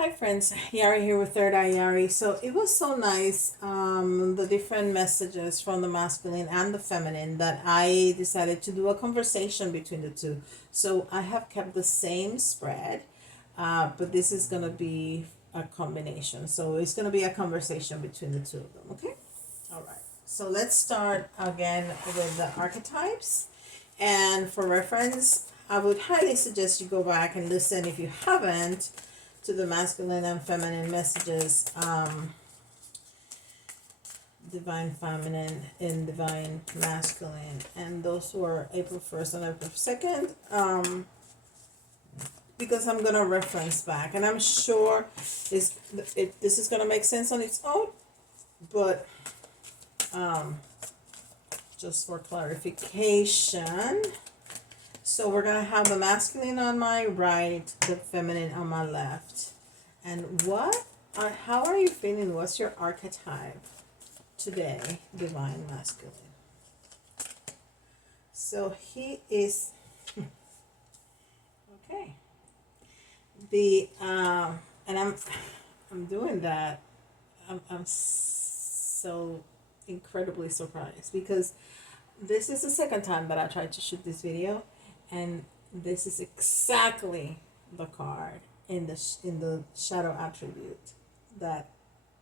Hi friends, Yari here with Third Eye Yari. So it was so nice, the different messages from the masculine and the feminine, that I decided to do a conversation between the two. So I have kept the same spread, but this is going to be a combination. So it's going to be a conversation between the two of them, okay? All right. So let's start again with the archetypes. And for reference, I would highly suggest you go back and listen if you haven't to the masculine and feminine messages, divine feminine and divine masculine, and those were April 1st and April 2nd, because I'm gonna reference back, and I'm sure this is gonna make sense on its own, but just for clarification. So we're going to have the masculine on my right, the feminine on my left. And how are you feeling? What's your archetype today, divine masculine? So he is, okay. And I'm doing that. I'm so incredibly surprised because this is the second time that I tried to shoot this video, and this is exactly the card in the shadow attribute that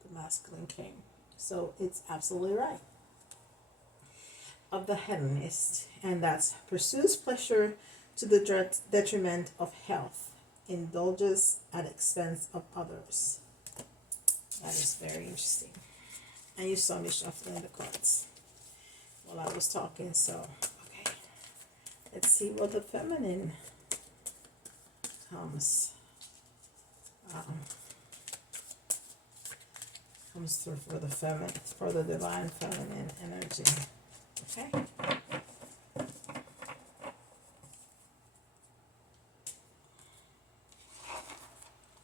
the masculine came. So it's absolutely right. Of the hedonist, and that's pursues pleasure to the detriment of health, indulges at expense of others. That is very interesting. And you saw me shuffling the cards while I was talking, so okay. Let's see what the feminine comes through for the feminine, for the divine feminine energy. Okay.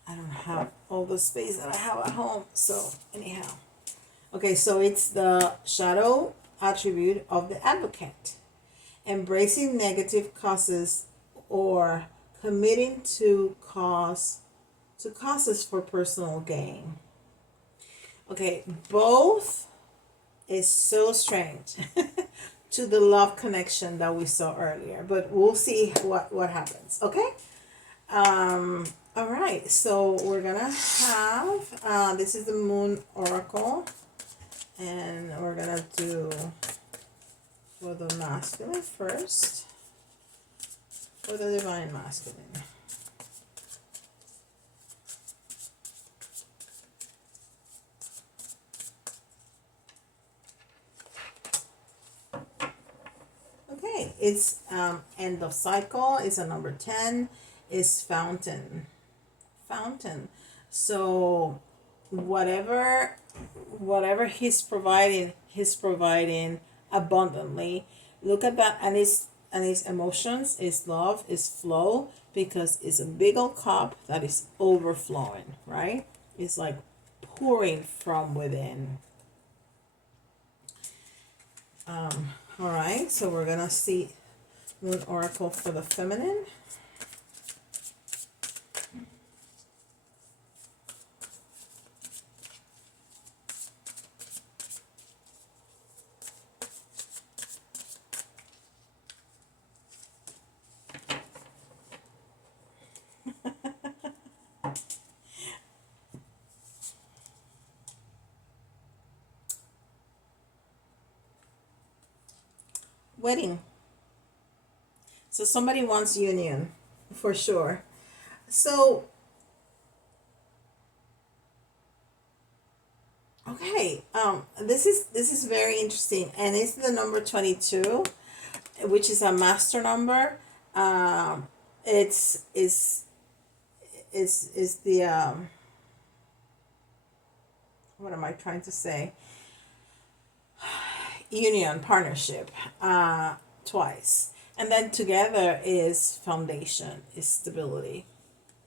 I don't have all the space that I have at home, so anyhow. Okay, so it's the shadow attribute of the advocate. Embracing negative causes or committing to causes for personal gain. Okay, both is so strange to the love connection that we saw earlier, but we'll see what happens. Okay. All right, so we're gonna have this is the Moon Oracle, and we're gonna do for the masculine first, for the divine masculine. Okay, it's end of cycle. It's a number 10. Is fountain. So whatever he's providing abundantly. Look at that, and his emotions, his love, his flow, because it's a big old cup that is overflowing, right? It's like pouring from within. All right, so we're gonna see Moon Oracle for the feminine. Wedding. So somebody wants union, for sure. So okay, this is very interesting, and it's the number 22, which is a master number. It's is the what am I trying to say? Union, partnership, twice, and then together is foundation, is stability.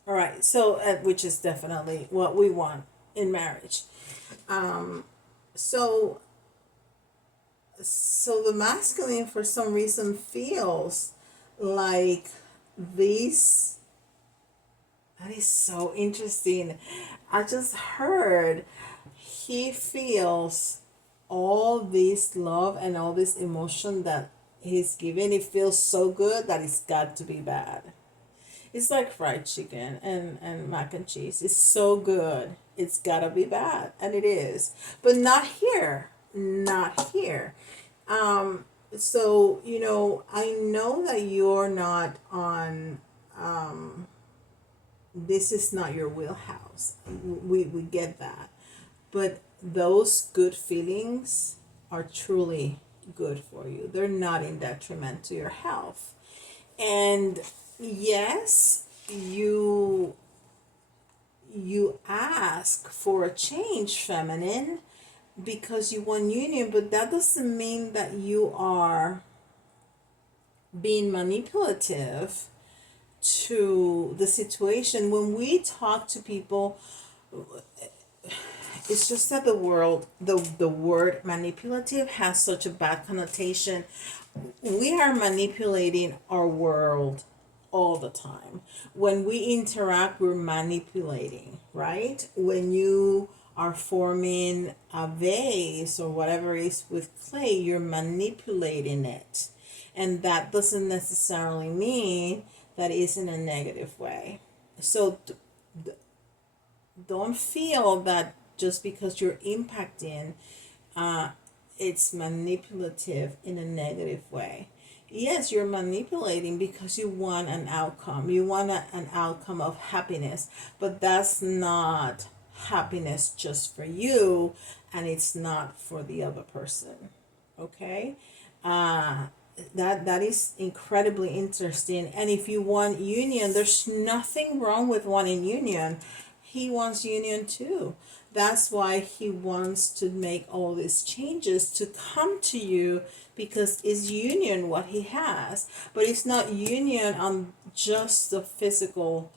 All right, so which is definitely what we want in marriage. So the masculine for some reason feels like these That is so interesting. I just heard he feels all this love and all this emotion that he's given. It feels so good that it's got to be bad. It's like fried chicken and mac and cheese. It's so good. It's gotta be bad. And it is. But not here. Not here. So, I know that you're not on, this is not your wheelhouse. We get that. But those good feelings are truly good for you. They're not in detriment to your health. And yes, you ask for a change, feminine, because you want union, but that doesn't mean that you are being manipulative to the situation. When we talk to people, it's just that the word manipulative has such a bad connotation. We are manipulating our world all the time. When we interact, we're manipulating, right? When you are forming a vase or whatever it is with clay, you're manipulating it. And that doesn't necessarily mean that it's in a negative way. So don't feel that just because you're impacting, it's manipulative in a negative way. Yes, you're manipulating because you want an outcome. You want an outcome of happiness, but that's not happiness just for you, and it's not for the other person. Okay? That is incredibly interesting. And if you want union, there's nothing wrong with wanting union. He wants union too. That's why he wants to make all these changes to come to you, because it's union what he has. But it's not union on just the physical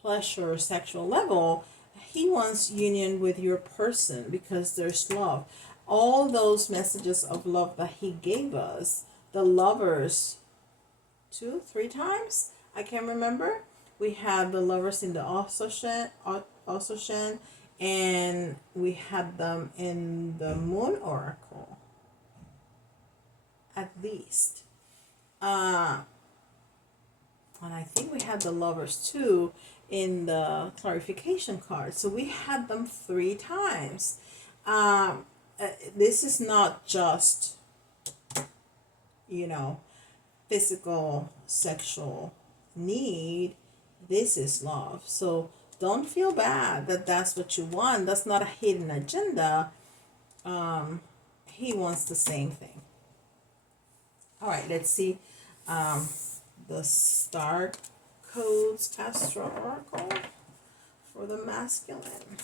pleasure or sexual level. He wants union with your person because there's love. All those messages of love that he gave us, the lovers, 2 3 times, I can't remember. We had the lovers in the Osho Zen, and we had them in the Moon Oracle, at least. And I think we had the lovers too in the clarification card. So we had them 3 times. This is not just, you know, physical, sexual need. This is love. So don't feel bad that that's what you want. That's not a hidden agenda. He wants the same thing. All right, let's see the Starcodes Astro Oracle for the masculine.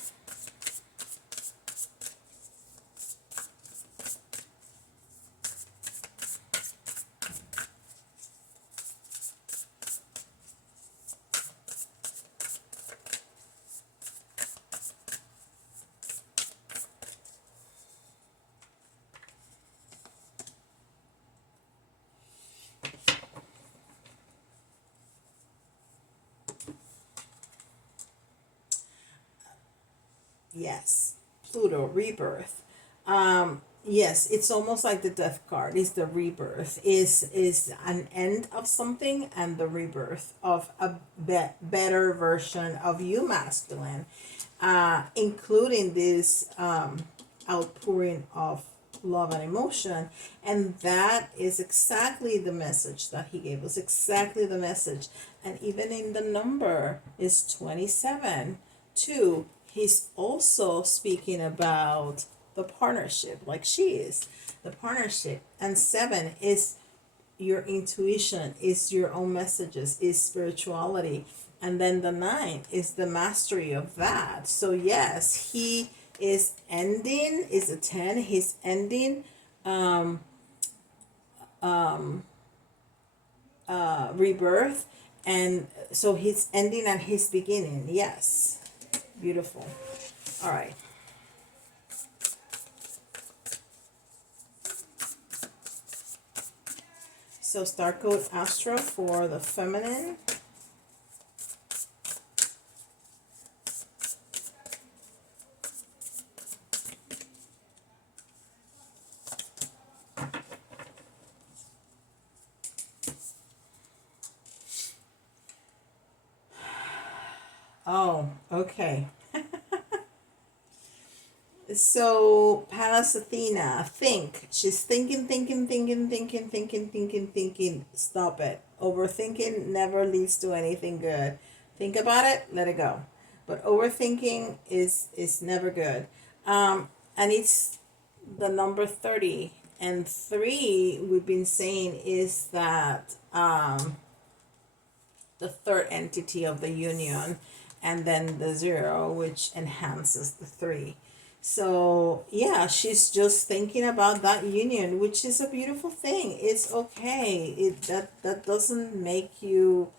Yes, Pluto, rebirth. Yes, it's almost like the death card. Is the rebirth, is an end of something, and the rebirth of a better version of you, masculine, including this outpouring of love and emotion. And that is exactly the message that he gave us, exactly the message. And even in the number is 27 2, he's also speaking about the partnership, like she is the partnership. And 7 is your intuition, is your own messages, is spirituality. And then the 9 is the mastery of that. So yes, he is ending, is a 10, he's ending rebirth, and so he's ending and he's beginning. Yes, beautiful. All right, so Starcode Astro for the feminine. Oh, okay. So Pallas Athena, think. She's thinking. Stop it. Overthinking never leads to anything good. Think about it, let it go. But overthinking is never good. And it's the number 30. And 3, we've been saying, is that the third entity of the union, and then the 0, which enhances the 3. So yeah, she's just thinking about that union, which is a beautiful thing. It's okay. That doesn't make you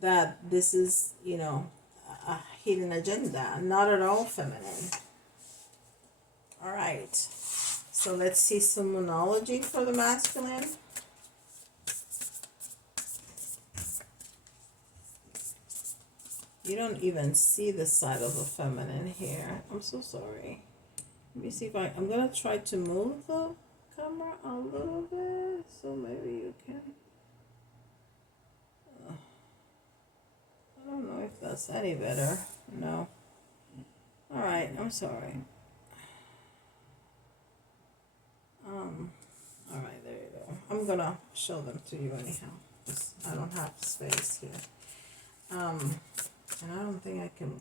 that this is, a hidden agenda. Not at all, feminine. All right. So let's see some moonology for the masculine. You don't even see the side of the feminine here. I'm so sorry. Let me see if I'm gonna try to move the camera a little bit so maybe you can. I don't know if that's any better. No. All right. I'm sorry. All right. There you go. I'm gonna show them to you anyhow. I don't have space here. And I don't think I can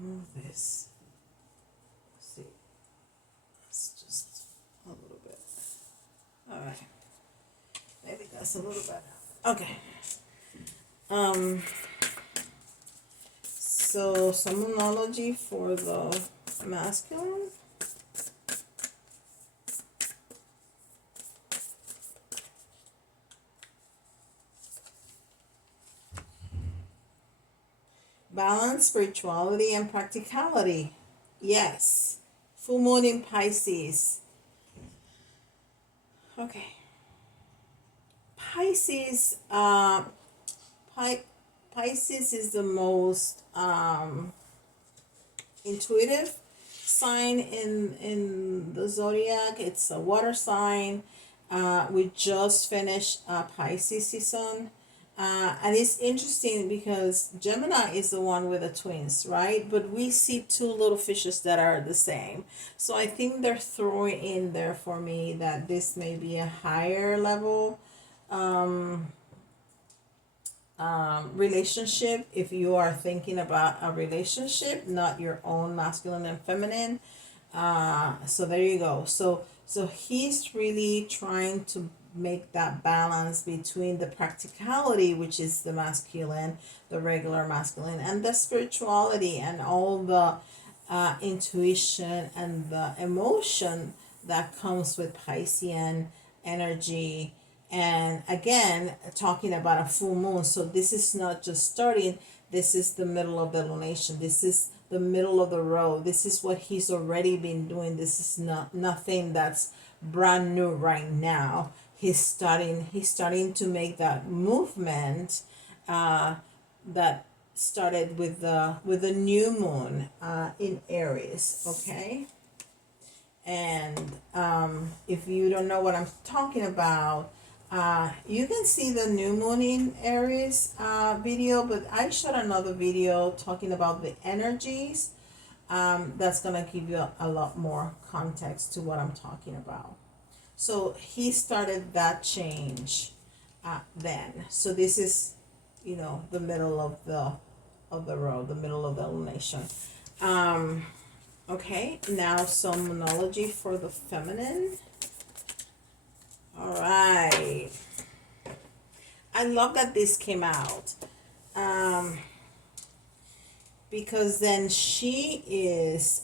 move this. Let's see. It's just a little bit. All right. Maybe that's a little better. Okay. So some moonology for the masculine. Balance, spirituality, and practicality. Yes. Full moon in Pisces. Okay. Pisces, Pisces is the most intuitive sign in the zodiac. It's a water sign. We just finished Pisces season. And it's interesting because Gemini is the one with the twins, right? But we see 2 little fishes that are the same. So I think they're throwing in there for me that this may be a higher level relationship. If you are thinking about a relationship, not your own masculine and feminine. So there you go. So he's really trying to make that balance between the practicality, which is the masculine, the regular masculine, and the spirituality and all the intuition and the emotion that comes with Piscean energy. And again, talking about a full moon. So this is not just starting, this is the middle of the lunation. This is the middle of the road. This is what he's already been doing. This is not nothing that's brand new right now. He's starting to make that movement that started with the new moon in Aries, okay? And if you don't know what I'm talking about, you can see the new moon in Aries video, but I shot another video talking about the energies. That's gonna give you a lot more context to what I'm talking about. So he started that change then. So this is, the middle of the road, the middle of the lunation. Okay, now some moonology for the feminine. All right. I love that this came out. Because then she is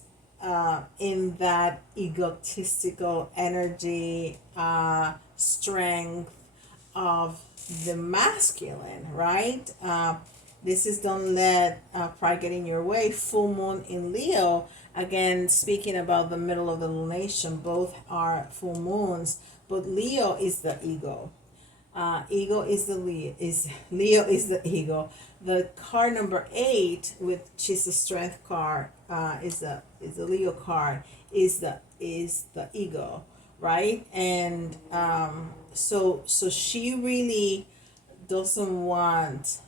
in that egotistical energy, strength of the masculine, right? This is don't let pride get in your way. Full moon in Leo. Again, speaking about the middle of the lunation, both are full moons, but Leo is the ego. Ego is the Leo is the ego. The card number 8, which is the strength card, is the Leo card, is the ego, right? And so she really doesn't want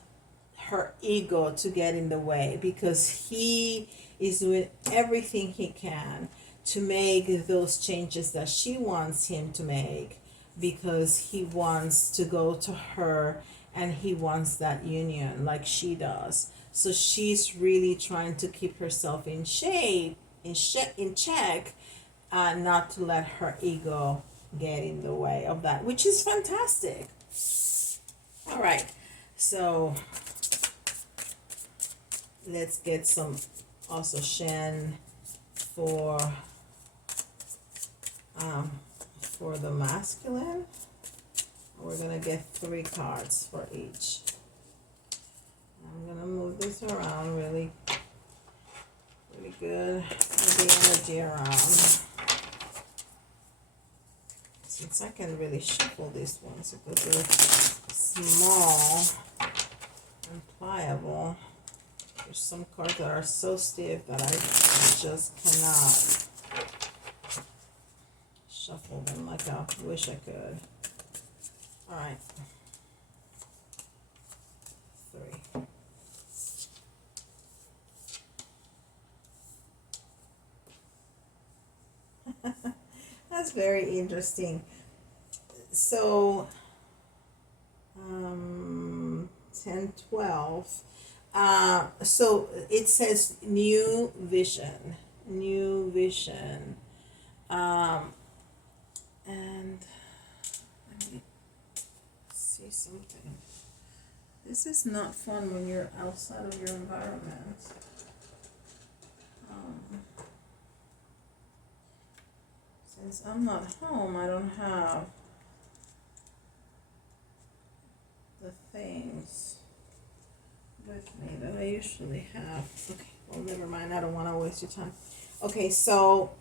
her ego to get in the way, because he is doing everything he can to make those changes that she wants him to make, because he wants to go to her and he wants that union like she does. So she's really trying to keep herself in shape, in check, not to let her ego get in the way of that, which is fantastic. All right, so let's get some also Shen for the masculine. We're gonna get 3 cards for each. I'm gonna move this around really good. Move the energy around. Since I can really shuffle these ones because they're small and pliable. There's some cards that are so stiff that I just cannot shuffle them like I wish I could. All right. 3. That's very interesting. So, 10, 12. So it says new vision. And let me see something. This is not fun when you're outside of your environment. Since I'm not home, I don't have the things with me that I usually have. Okay, well, never mind. I don't want to waste your time. Okay, so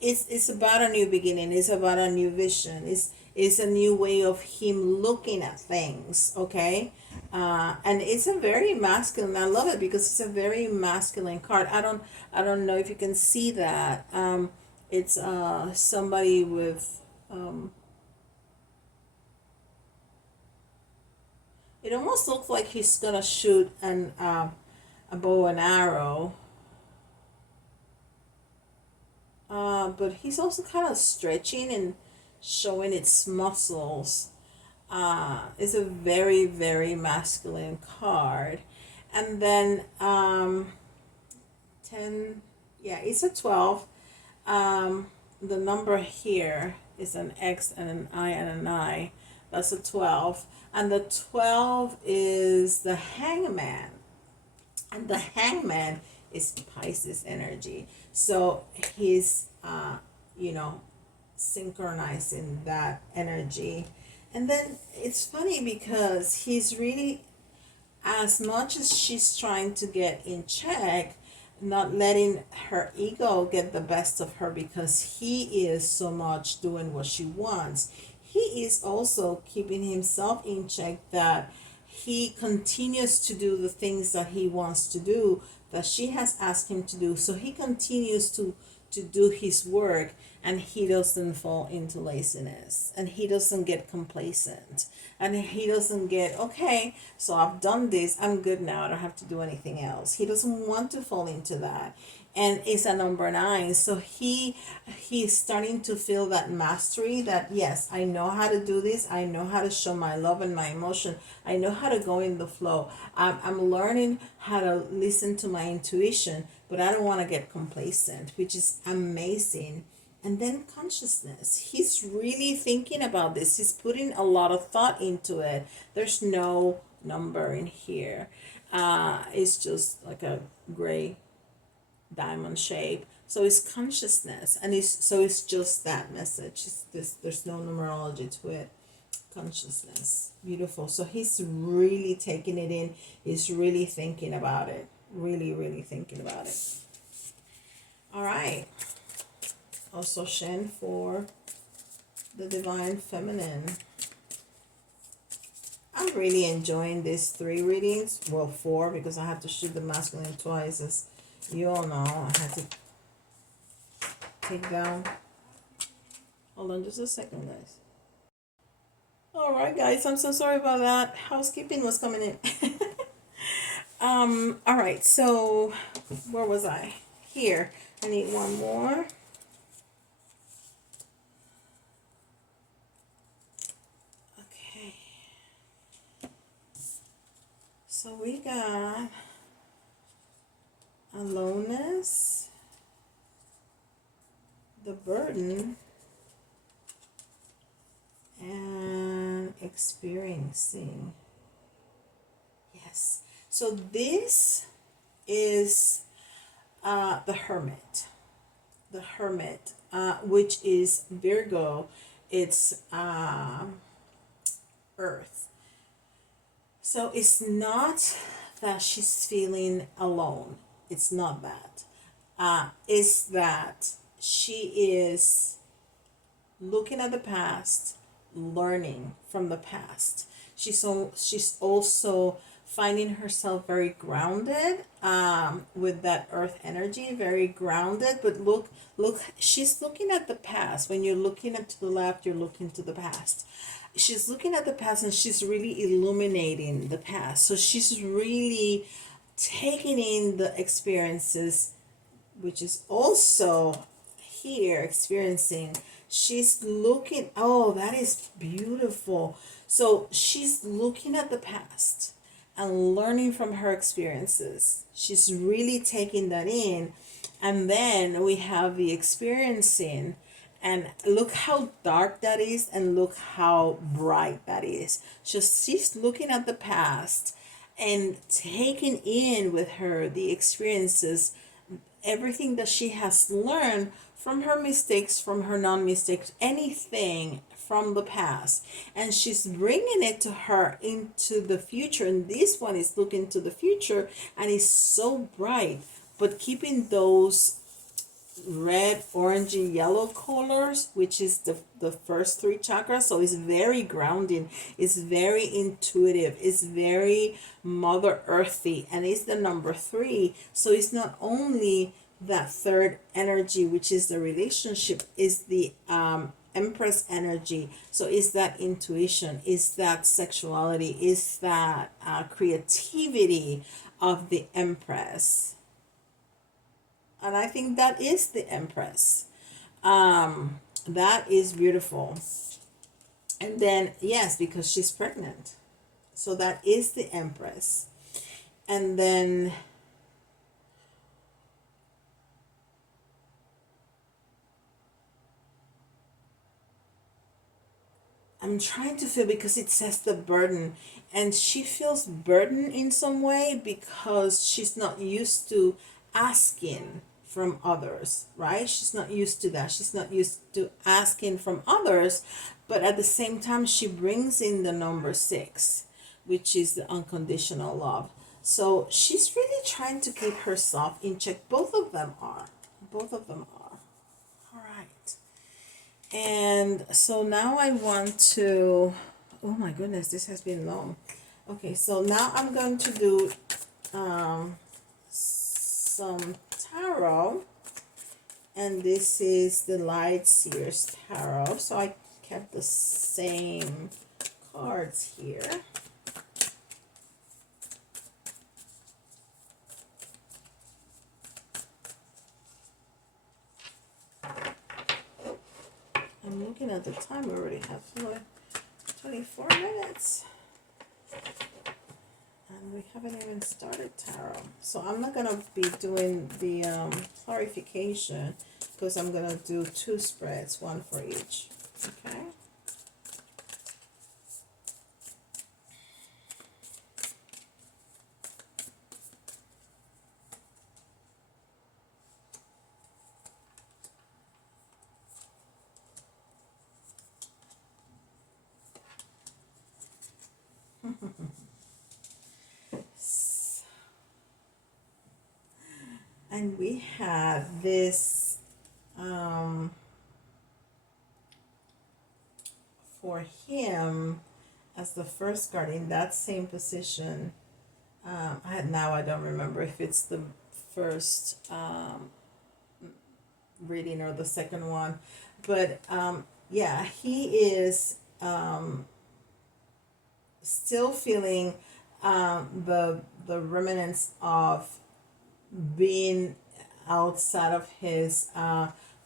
it's about a new beginning. It's about a new vision. It's a new way of him looking at things. Okay, and it's a very masculine. I love it because it's a very masculine card. I don't know if you can see that. It's somebody with it almost looks like he's gonna shoot a bow and arrow, but he's also kind of stretching and showing its muscles. It's a very, very masculine card. And then 10, yeah, it's a 12. The number here is an X and an I and an I. That's a 12. And the 12 is the hangman. And the hangman is Pisces energy. So he's, synchronizing that energy. And then it's funny because he's really, as much as she's trying to get in check, not letting her ego get the best of her because he is so much doing what she wants. He is also keeping himself in check, that he continues to do the things that he wants to do, that she has asked him to do. So he continues to do his work, and he doesn't fall into laziness, and he doesn't get complacent, and he doesn't get, okay, so I've done this, I'm good now, I don't have to do anything else. He doesn't want to fall into that. And it's a number 9, so he's starting to feel that mastery, that yes, I know how to do this, I know how to show my love and my emotion, I know how to go in the flow. I'm learning how to listen to my intuition, but I don't want to get complacent, which is amazing. And then consciousness. He's really thinking about this. He's putting a lot of thought into it. There's no number in here. It's just like a gray diamond shape. So it's consciousness. And it's just that message. There's no numerology to it. Consciousness. Beautiful. So he's really taking it in. He's really thinking about it. Really, really thinking about it. All right. Also Shen for the Divine Feminine. I'm really enjoying these 3 readings. Well, 4, because I had to shoot the masculine twice, as you all know. I had to take down. Hold on just a second, guys. All right, guys. I'm so sorry about that. Housekeeping was coming in. All right, so where was I? Here. I need one more. Okay. So we got aloneness, the burden, and experiencing. Yes. So this is the Hermit. The Hermit, which is Virgo. It's Earth. So it's not that she's feeling alone. It's not that. It's that she is looking at the past, learning from the past. She's also finding herself very grounded, with that earth energy, very grounded. But look, she's looking at the past. When you're looking at to the left, you're looking to the past. She's looking at the past and she's really illuminating the past. So she's really taking in the experiences, which is also here experiencing. She's looking, oh, that is beautiful. So she's looking at the past and learning from her experiences. She's really taking that in. And then we have the experiencing. And look how dark that is, and look how bright that is. Just she's looking at the past and taking in with her the experiences, everything that she has learned from her mistakes, from her non-mistakes, anything from the past, and she's bringing it to her into the future. And this one is looking to the future and is so bright, but keeping those red, orange, and yellow colors, which is the first three chakras. So it's very grounding, it's very intuitive, it's very mother earthy, and it's the number three. So it's not only that third energy, which is the relationship, is the empress energy. So is that intuition, is that sexuality, is that creativity of the empress. And I think that is the empress. That is beautiful. And then yes, because she's pregnant, so that is the empress. And then I'm trying to feel, because it says the burden, and she feels burdened in some way because she's not used to asking from others, right? She's not used to that. She's not used to asking from others, but at the same time, she brings in the number six, which is the unconditional love. So she's really trying to keep herself in check. Both of them are. Both of them are. All right. And so now I want to, oh my goodness, this has been long. Okay, so now I'm going to do some tarot. And this is the Light Seers Tarot. So I kept the same cards here. I'm looking at the time, we already have 24 minutes. And we haven't even started tarot. So I'm not going to be doing the clarification, because I'm going to do two spreads, one for each. Okay. And we have this for him as the first card in that same position. Now I don't remember if it's the first reading or the second one, but yeah, he is still feeling the remnants of being outside of his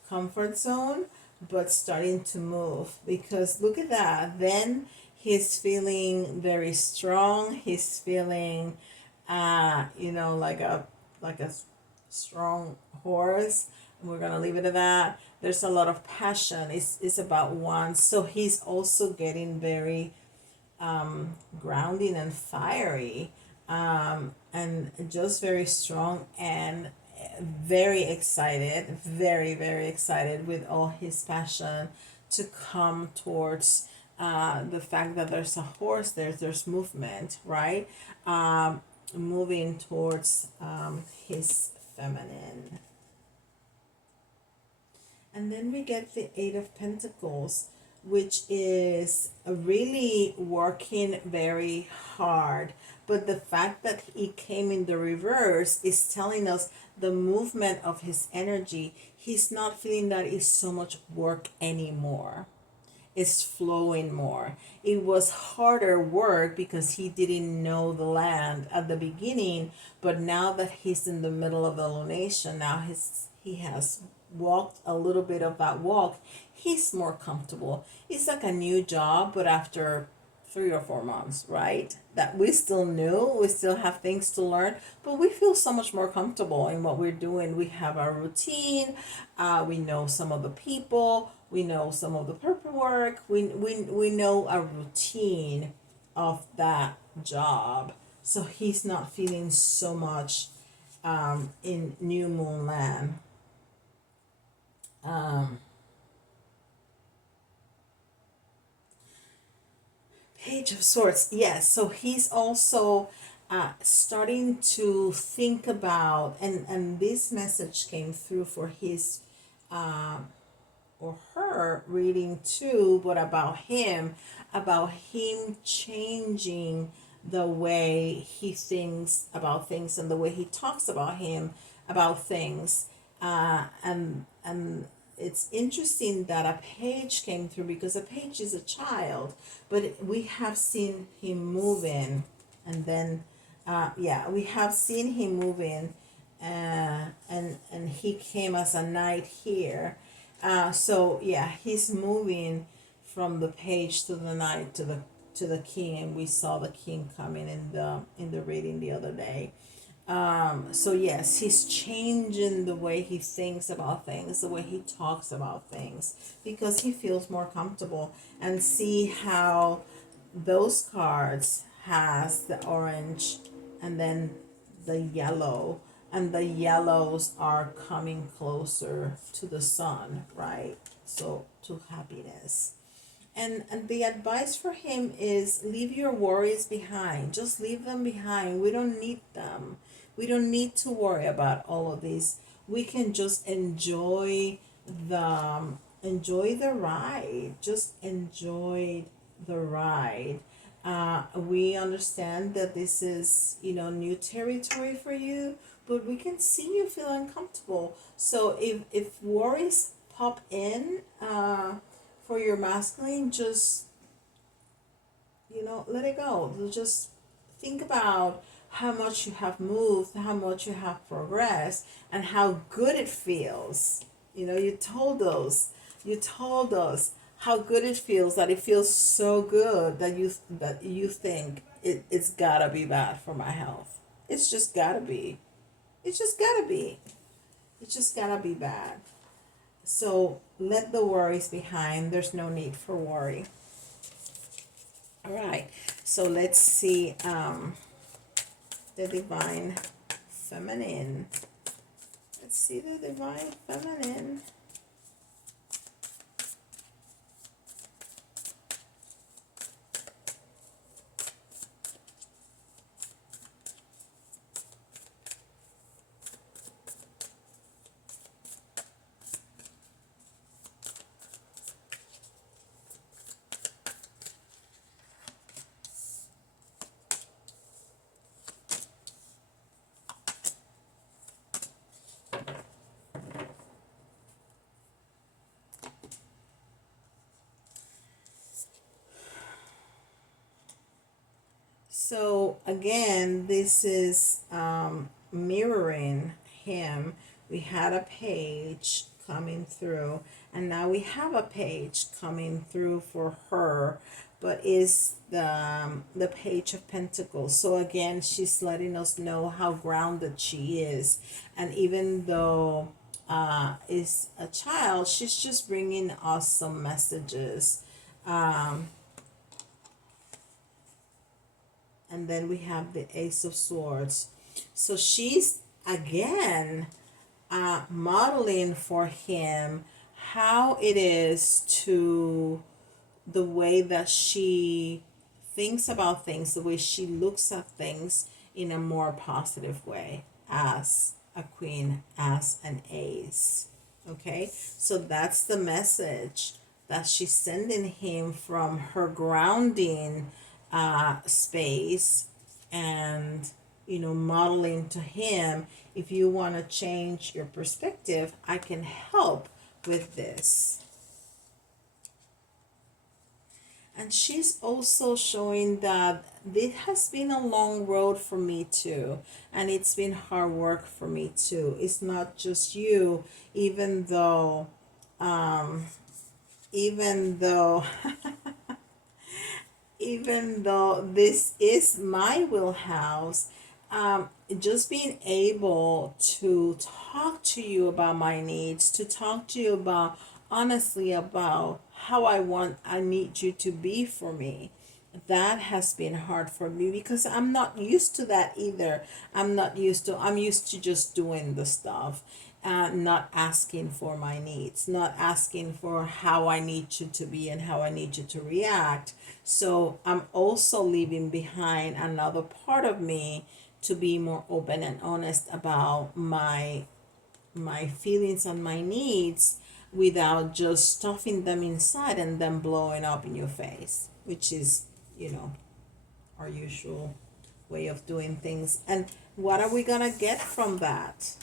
comfort zone, but starting to move. Because look at that. Then he's feeling very strong. He's feeling, like a strong horse. And we're gonna leave it at that. There's a lot of passion. It's about one. So he's also getting very grounding and fiery, and just very strong and very excited, very, very excited with all his passion to come towards the fact that there's a horse, there's movement, right? Moving towards his feminine. And then we get the Eight of Pentacles, which is really working very hard. But the fact that he came in the reverse is telling us the movement of his energy. He's not feeling that it's so much work anymore. It's flowing more. It was harder work because he didn't know the land at the beginning, but now that he's in the middle of the lunation, now he has walked a little bit of that walk, he's more comfortable. It's like a new job, but after 3 or 4 months, right? That we still new, we still have things to learn, but we feel so much more comfortable in what we're doing. We have our routine, we know some of the people, we know some of the paperwork, we know a routine of that job. So he's not feeling so much in New Moon Land. Page of Swords, yes. So he's also starting to think about, and this message came through for his or her reading too, but about him changing the way he thinks about things and the way he talks about things, and it's interesting that a page came through, because a page is a child, but we have seen him moving, and then we have seen him moving, and he came as a knight here. So yeah, he's moving from the page to the knight to the king, and we saw the king coming in the reading the other day. So yes, he's changing the way he thinks about things, the way he talks about things, because he feels more comfortable. And see how those cards has the orange and then the yellow, and the yellows are coming closer to the sun, right? So to happiness. And the advice for him is leave your worries behind. Just leave them behind. We don't need them. We don't need to worry about all of this. We can just enjoy the ride. Just enjoy the ride. We understand that this is, new territory for you, but we can see you feel uncomfortable. So if worries pop in for your masculine, just, let it go. Just think about how much you have moved, how much you have progressed, and how good it feels. You told us how good it feels, that it feels so good that you think it's gotta be bad for my health. It's just gotta be. It's just gotta be. It's just gotta be bad. So let the worries behind. There's no need for worry. All right. So let's see the Divine Feminine. Let's see the Divine Feminine. So again, this is mirroring him. We had a page coming through, and now we have a page coming through for her, but is the Page of Pentacles. So again, she's letting us know how grounded she is, and even though is a child, she's just bringing us some messages. And then we have the Ace of Swords. So she's again modeling for him how it is to the way that she thinks about things, the way she looks at things in a more positive way as a queen, as an ace. Okay, so that's the message that she's sending him from her grounding space, and modeling to him, if you want to change your perspective, I can help with this. And she's also showing that this has been a long road for me too, and it's been hard work for me too. It's not just you, even though even though this is my wheelhouse, just being able to talk to you about my needs, to talk to you about honestly about how I need you to be for me. That has been hard for me because I'm not used to that either. I'm used to just doing the stuff, not asking for my needs, not asking for how I need you to be and how I need you to react. So I'm also leaving behind another part of me to be more open and honest about my feelings and my needs without just stuffing them inside and then blowing up in your face, which is, our usual way of doing things. And what are we gonna get from that?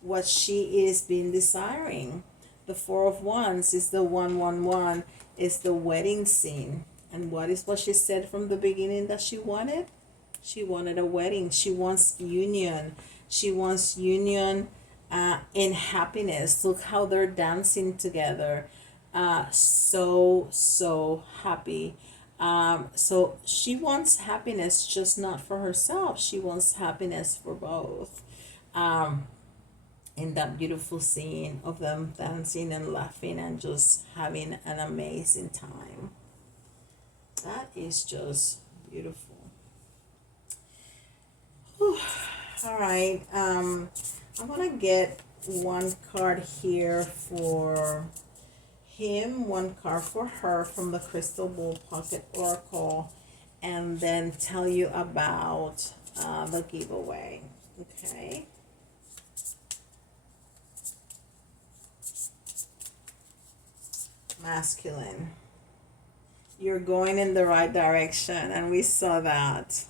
What she is being desiring. The Four of Wands is the 111, is the wedding scene. And what she said from the beginning that she wanted? She wanted a wedding. She wants union. She wants union in happiness. Look how they're dancing together. So happy. So she wants happiness, just not for herself. She wants happiness for both. In that beautiful scene of them dancing and laughing and just having an amazing time. That is just beautiful. Whew. All right. I'm gonna get one card here for him, one card for her from the Crystal Ball Pocket Oracle, and then tell you about the giveaway. Okay. Masculine. You're going in the right direction, and we saw that.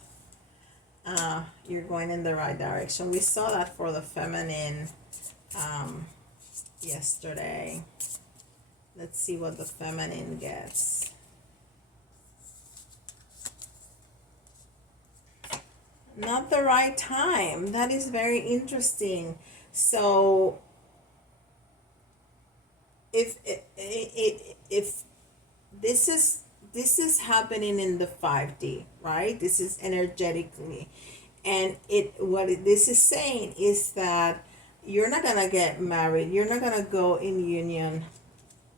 You're going in the right direction. We saw that for the feminine yesterday. Let's see what the feminine gets. Not the right time. That is very interesting. So if this is happening in the 5D, right? This is energetically, and this is saying is that you're not gonna get married. You're not gonna go in union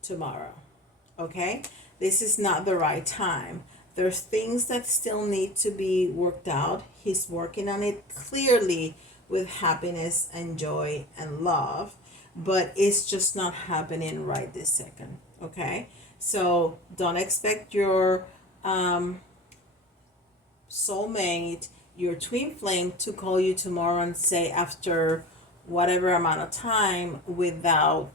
tomorrow. Okay, this is not the right time. There's things that still need to be worked out. He's working on it clearly with happiness and joy and love, but it's just not happening right this second. Okay, so don't expect your soulmate, your twin flame, to call you tomorrow and say after whatever amount of time without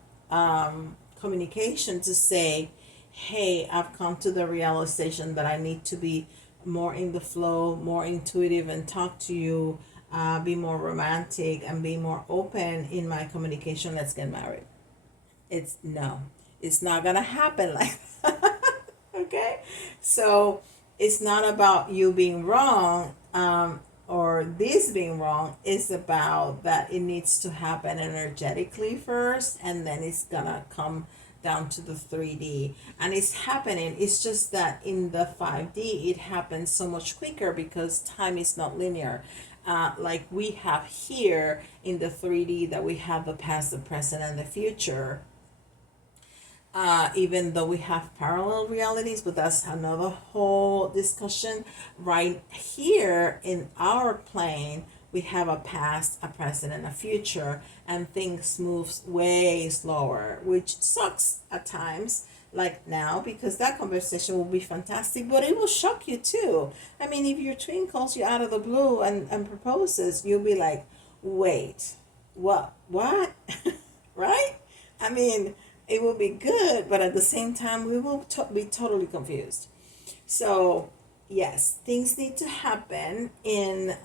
communication to say, hey, I've come to the realization that I need to be more in the flow, more intuitive, and talk to you, be more romantic, and be more open in my communication. Let's get married. It's not gonna happen like that. Okay, so it's not about you being wrong. or this being wrong is about that it needs to happen energetically first, and then it's gonna come down to the 3D, and it's happening. It's just that in the 5D it happens so much quicker because time is not linear. Like we have here in the 3D, that we have the past, the present, and the future, even though we have parallel realities, but that's another whole discussion. Right here in our plane, we have a past, a present, and a future, and things move way slower, which sucks at times, like now, because that conversation will be fantastic, but it will shock you too. I mean, if your twin calls you out of the blue and proposes, you'll be like, wait, what? Right? I mean, it will be good, but at the same time, we will be totally confused. So, yes, things need to happen in,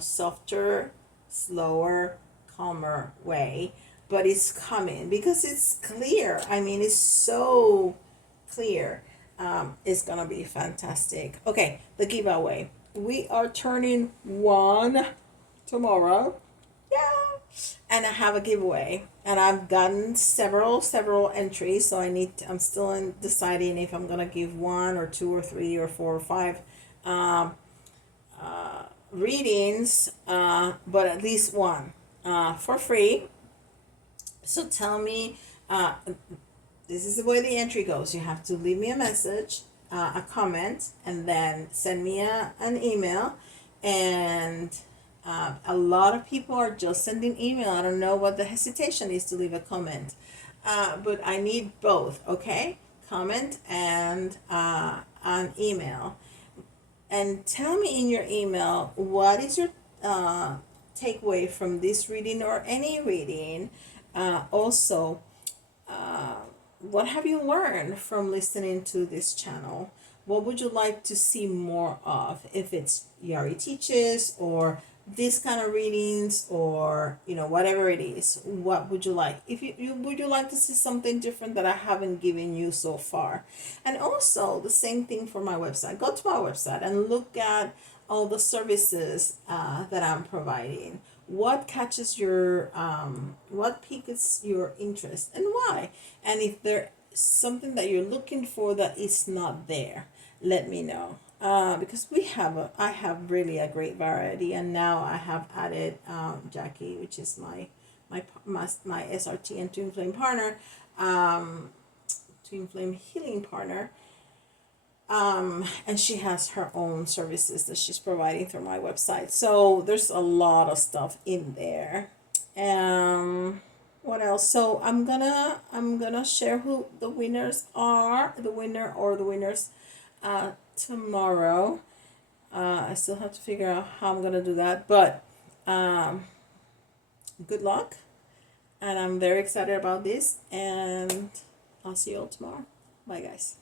softer, slower, calmer way, but it's coming because it's clear. I mean, it's so clear. It's gonna be fantastic. Okay, the giveaway. We are turning 1 tomorrow. Yeah. And I have a giveaway, and I've gotten several entries, so I'm still deciding if I'm gonna give 1 or 2 or 3 or 4 or 5 readings, but at least one for free. So tell me, this is the way the entry goes. You have to leave me a message, a comment, and then send me an email. And a lot of people are just sending email. I don't know what the hesitation is to leave a comment, but I need both. Okay, comment and an email, and tell me in your email what is your takeaway from this reading or any reading. Also, what have you learned from listening to this channel? What would you like to see more of? If it's Yari Teaches or this kind of readings, or whatever it is, what would you like? If you would you like to see something different that I haven't given you so far? And also the same thing for my website. Go to my website and look at all the services that I'm providing. What catches your what piques your interest, and why? And if there's something that you're looking for that is not there, let me know. Because I have really a great variety, and now I have added Jackie, which is my SRT and twin flame partner, twin flame healing partner, and she has her own services that she's providing through my website. So there's a lot of stuff in there. What else? So I'm gonna share who the winners are, the winner or the winners, tomorrow. I still have to figure out how I'm gonna do that, but good luck, and I'm very excited about this, and I'll see you all tomorrow. Bye, guys.